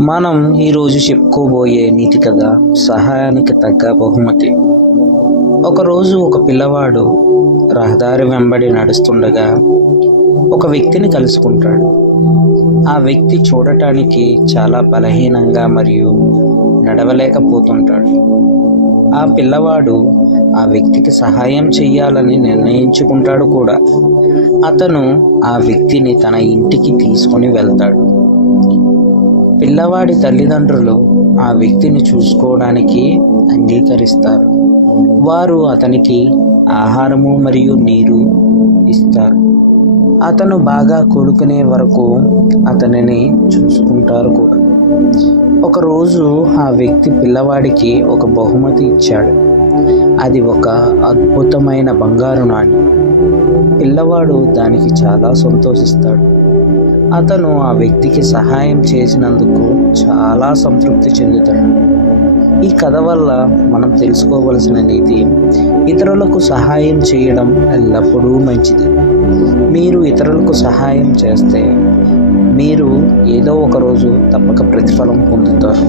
మనం ఈరోజు చెప్పుకోబోయే నీతి కథ సహాయానికి తగ్గ బహుమతి. ఒకరోజు ఒక పిల్లవాడు రహదారి వెంబడి నడుస్తుండగా ఒక వ్యక్తిని కలుసుకుంటాడు. ఆ వ్యక్తి చూడటానికి చాలా బలహీనంగా మరియు నడవలేకపోతుంటాడు. ఆ పిల్లవాడు ఆ వ్యక్తికి సహాయం చేయాలని నిర్ణయించుకుంటాడు కూడా. అతను ఆ వ్యక్తిని తన ఇంటికి తీసుకొని వెళ్తాడు. పిల్లవాడి తల్లిదండ్రులు ఆ వ్యక్తిని చూసుకోవడానికి అంగీకరిస్తారు. వారు అతనికి ఆహారము మరియు నీరు ఇస్తారు. అతను బాగా కోలుకునే వరకు అతనిని చూసుకుంటారు కూడా. ఒకరోజు ఆ వ్యక్తి పిల్లవాడికి ఒక బహుమతి ఇచ్చాడు. అది ఒక అద్భుతమైన బంగారు నాణ్యం పిల్లవాడు దానికి చాలా సంతోషిస్తాడు. అతను ఆ వ్యక్తికి సహాయం చేసినందుకు చాలా సంతృప్తి చెందుతాడు ఈ కథ వల్ల మనం తెలుసుకోవలసిన నీతి ఇతరులకు సహాయం చేయడం ఎల్లప్పుడూ మంచిది. మీరు ఇతరులకు సహాయం చేస్తే మీరు ఏదో ఒక రోజు తప్పక ప్రతిఫలం పొందుతారు.